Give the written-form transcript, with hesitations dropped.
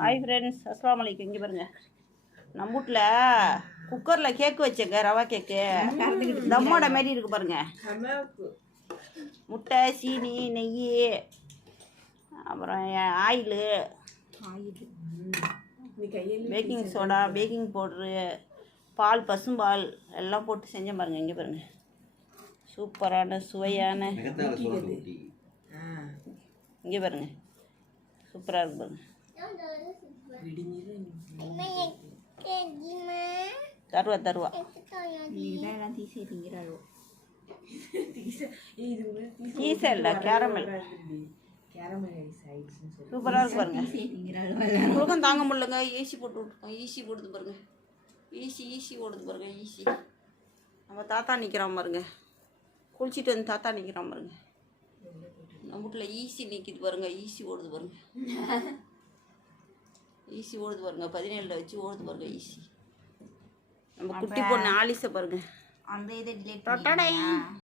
Hi friends, அஸ்ஸலாமு அலைக்கும். இங்கே பாருங்க, நம்ம வீட்டில் குக்கரில் கேக்கு வச்சேங்க, ரவா கேக்கு. தம்மோட மாரி இருக்கு பாருங்க. முட்டை, சீனி, நெய், அப்புறம் oil, baking soda, baking powder, பால், பசும்பால் எல்லாம் போட்டு செஞ்சேன் பாருங்க. இங்கே பாருங்க, சூப்பரான சுவையான. இங்கே பாருங்க, சூப்பராக இருக்கு பாருங்க. தருவா ஈஸா இல்லை, கேரமல். சூப்பராக இருக்கு பாருங்க. உங்களுக்கும் தாங்க முடியலங்க. ஈசி போட்டு விட்டுருக்கோம். ஈசி போடுது பாருங்க. ஈசி ஓடுது பாருங்க. ஈசி நம்ம தாத்தா நிற்கிறான் பாருங்க. குளிச்சுட்டு வந்து தாத்தா நிற்கிறான் பாருங்க. நம்ம வீட்டில் ஈசி நிற்கிது பாருங்க. ஈசி ஓடுது பாருங்க. ஈசி ஓடுது பாருங்க. 17 வச்சு ஓடுது பாருங்க ஈசி. நம்ம குட்டி பொண்ணு ஆலிஸை பாருங்க. அந்த இதை